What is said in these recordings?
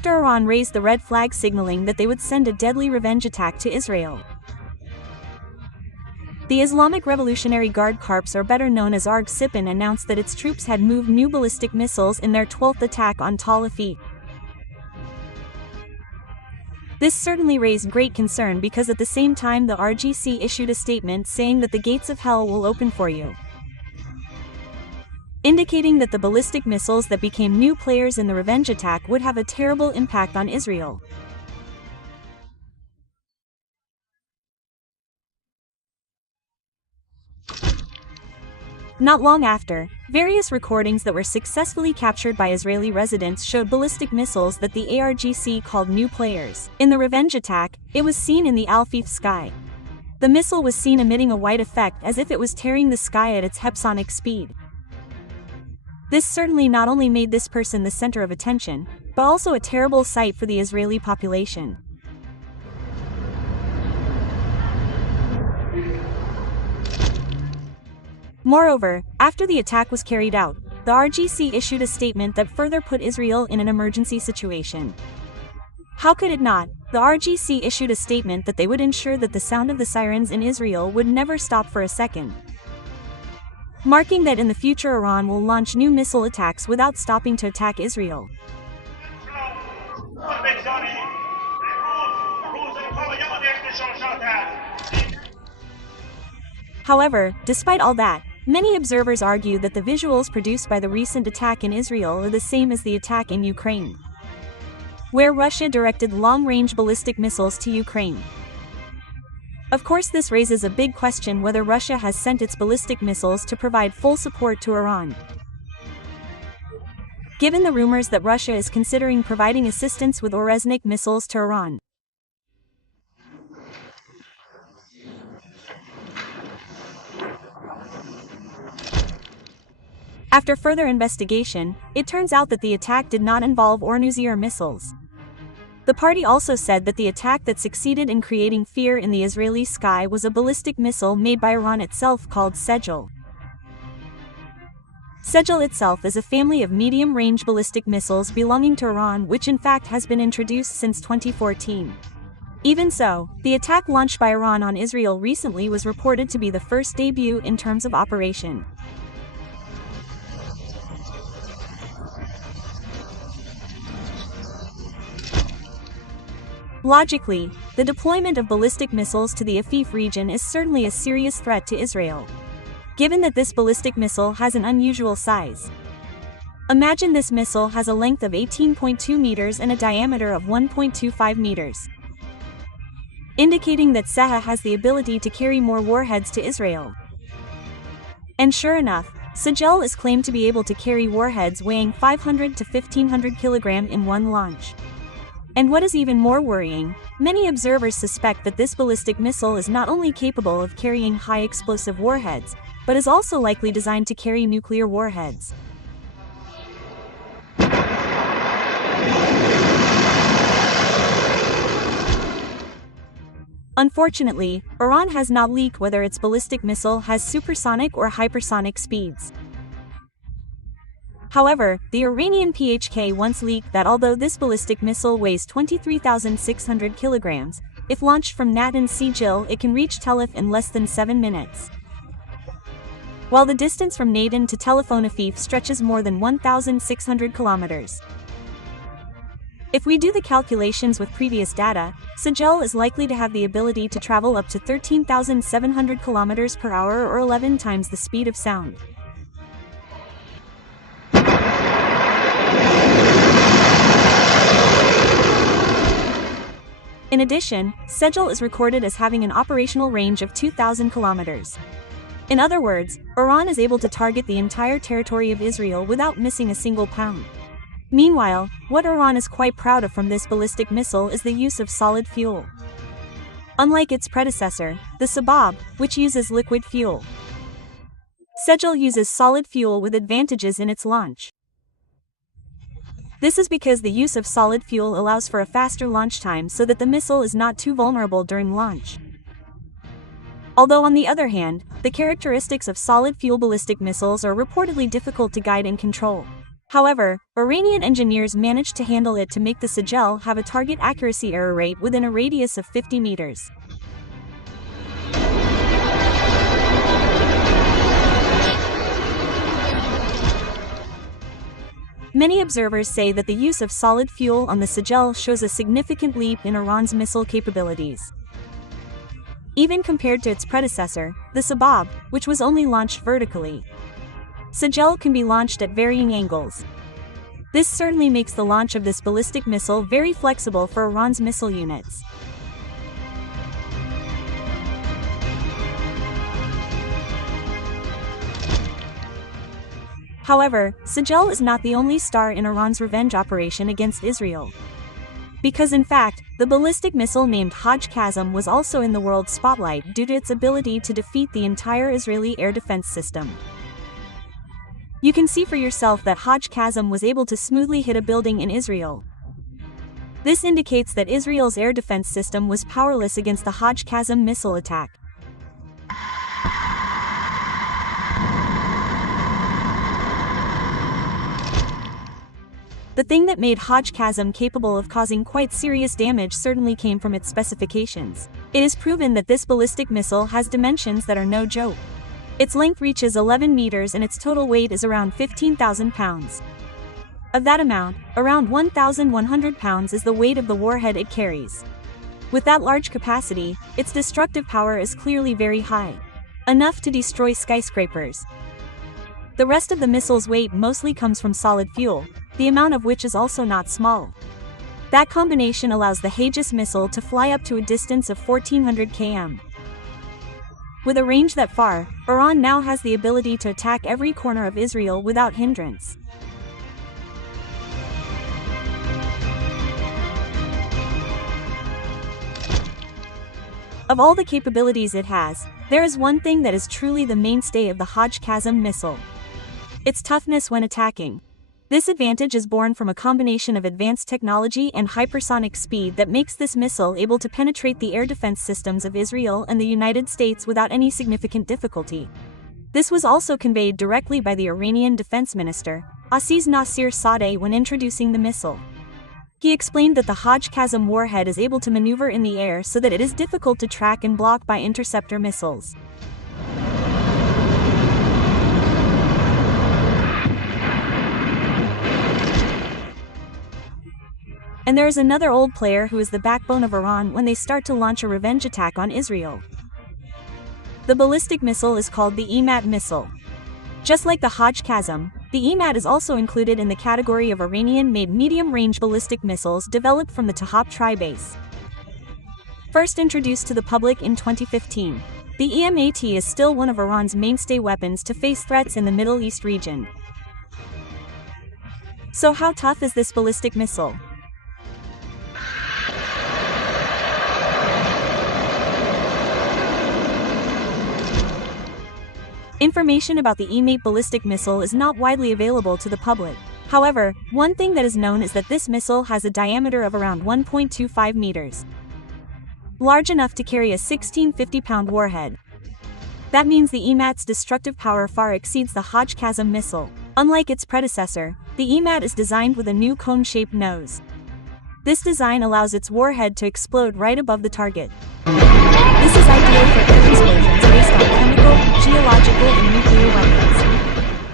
after Iran raised the red flag signaling that they would send a deadly revenge attack to Israel. The Islamic Revolutionary Guard Corps, or better known as ARG-Sipan, announced that its troops had moved new ballistic missiles in their 12th attack on Tal Afif. This certainly raised great concern because at the same time the RGC issued a statement saying that the gates of hell will open for you, indicating that the ballistic missiles that became new players in the revenge attack would have a terrible impact on Israel. Not long after, various recordings that were successfully captured by Israeli residents showed ballistic missiles that the ARGC called new players. In the revenge attack, it was seen in the Al Afif sky. The missile was seen emitting a white effect as if it was tearing the sky at its hypersonic speed. This certainly not only made this person the center of attention, but also a terrible sight for the Israeli population. Moreover, after the attack was carried out, the RGC issued a statement that further put Israel in an emergency situation. How could it not? The RGC issued a statement that they would ensure that the sound of the sirens in Israel would never stop for a second, marking that in the future Iran will launch new missile attacks without stopping to attack Israel. However, despite all that, many observers argue that the visuals produced by the recent attack in Israel are the same as the attack in Ukraine, where Russia directed long-range ballistic missiles to Ukraine. Of course, this raises a big question whether Russia has sent its ballistic missiles to provide full support to Iran. Given the rumors that Russia is considering providing assistance with Oreznik missiles to Iran. After further investigation, it turns out that the attack did not involve Ornuzir missiles. The party also said that the attack that succeeded in creating fear in the Israeli sky was a ballistic missile made by Iran itself called Sejal. Sejal itself is a family of medium-range ballistic missiles belonging to Iran, which in fact has been introduced since 2014. Even so, the attack launched by Iran on Israel recently was reported to be the first debut in terms of operation. Logically, the deployment of ballistic missiles to the Afif region is certainly a serious threat to Israel, given that this ballistic missile has an unusual size. Imagine this missile has a length of 18.2 meters and a diameter of 1.25 meters, indicating that Seha has the ability to carry more warheads to Israel. And sure enough, Sejal is claimed to be able to carry warheads weighing 500 to 1500 kilograms in one launch. And what is even more worrying, many observers suspect that this ballistic missile is not only capable of carrying high explosive warheads, but is also likely designed to carry nuclear warheads. Unfortunately, Iran has not leaked whether its ballistic missile has supersonic or hypersonic speeds. However, the Iranian PHK once leaked that although this ballistic missile weighs 23,600 kilograms, if launched from Natanz Sijil it can reach Tel Afif in less than 7 minutes. While the distance from Natanz to Tel Afif stretches more than 1,600 kilometers. If we do the calculations with previous data, Sejal is likely to have the ability to travel up to 13,700 kilometers per hour or 11 times the speed of sound. In addition, Sejal is recorded as having an operational range of 2,000 kilometers. In other words, Iran is able to target the entire territory of Israel without missing a single pound. Meanwhile, what Iran is quite proud of from this ballistic missile is the use of solid fuel. Unlike its predecessor, the Sabab, which uses liquid fuel, Sejal uses solid fuel with advantages in its launch. This is because the use of solid fuel allows for a faster launch time so that the missile is not too vulnerable during launch. Although on the other hand, the characteristics of solid fuel ballistic missiles are reportedly difficult to guide and control. However, Iranian engineers managed to handle it to make the Serangan have a target accuracy error rate within a radius of 50 meters. Many observers say that the use of solid fuel on the Serangan shows a significant leap in Iran's missile capabilities. Even compared to its predecessor, the Sabab, which was only launched vertically, Serangan can be launched at varying angles. This certainly makes the launch of this ballistic missile very flexible for Iran's missile units. However, Serangan is not the only star in Iran's revenge operation against Israel. Because in fact, the ballistic missile named Hajj Qasem was also in the world's spotlight due to its ability to defeat the entire Israeli air defense system. You can see for yourself that Hajj Qasem was able to smoothly hit a building in Israel. This indicates that Israel's air defense system was powerless against the Hajj Qasem missile attack. The thing that made Hajj Qasem capable of causing quite serious damage certainly came from its specifications. It is proven that this ballistic missile has dimensions that are no joke. Its length reaches 11 meters and its total weight is around 15,000 pounds. Of that amount, around 1,100 pounds is the weight of the warhead it carries. With that large capacity, its destructive power is clearly very high. Enough to destroy skyscrapers. The rest of the missile's weight mostly comes from solid fuel, the amount of which is also not small. That combination allows the Hajj missile to fly up to a distance of 1,400 km. With a range that far, Iran now has the ability to attack every corner of Israel without hindrance. Of all the capabilities it has, there is one thing that is truly the mainstay of the Hajj Qasem missile: its toughness when attacking. This advantage is born from a combination of advanced technology and hypersonic speed that makes this missile able to penetrate the air defense systems of Israel and the United States without any significant difficulty. This was also conveyed directly by the Iranian defense minister, Aziz Nasir Sadeh, when introducing the missile. He explained that the Hajj Qasem warhead is able to maneuver in the air so that it is difficult to track and block by interceptor missiles. And there is another old player who is the backbone of Iran when they start to launch a revenge attack on Israel. The ballistic missile is called the EMAT missile. Just like the Hajj Qasem, the EMAT is also included in the category of Iranian-made medium-range ballistic missiles developed from the Tahab tri-base. First introduced to the public in 2015, the EMAT is still one of Iran's mainstay weapons to face threats in the Middle East region. So how tough is this ballistic missile? Information about the EMAT ballistic missile is not widely available to the public. However, one thing that is known is that this missile has a diameter of around 1.25 meters. Large enough to carry a 1,650-pound warhead. That means the EMAT's destructive power far exceeds the Hajj Qasem missile. Unlike its predecessor, the EMAT is designed with a new cone-shaped nose. This design allows its warhead to explode right above the target. This is ideal for air explosions based on chemical, geological, and nuclear weapons.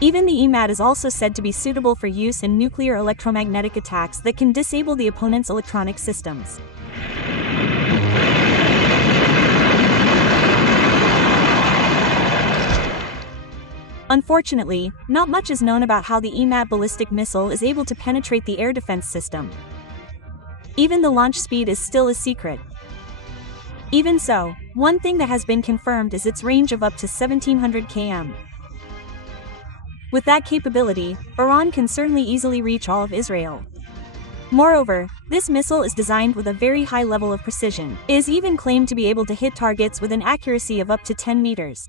Even the EMAT is also said to be suitable for use in nuclear electromagnetic attacks that can disable the opponent's electronic systems. Unfortunately, not much is known about how the EMAT ballistic missile is able to penetrate the air defense system. Even the launch speed is still a secret. Even so, one thing that has been confirmed is its range of up to 1,700 km. With that capability, Iran can certainly easily reach all of Israel. Moreover, this missile is designed with a very high level of precision. It is even claimed to be able to hit targets with an accuracy of up to 10 meters.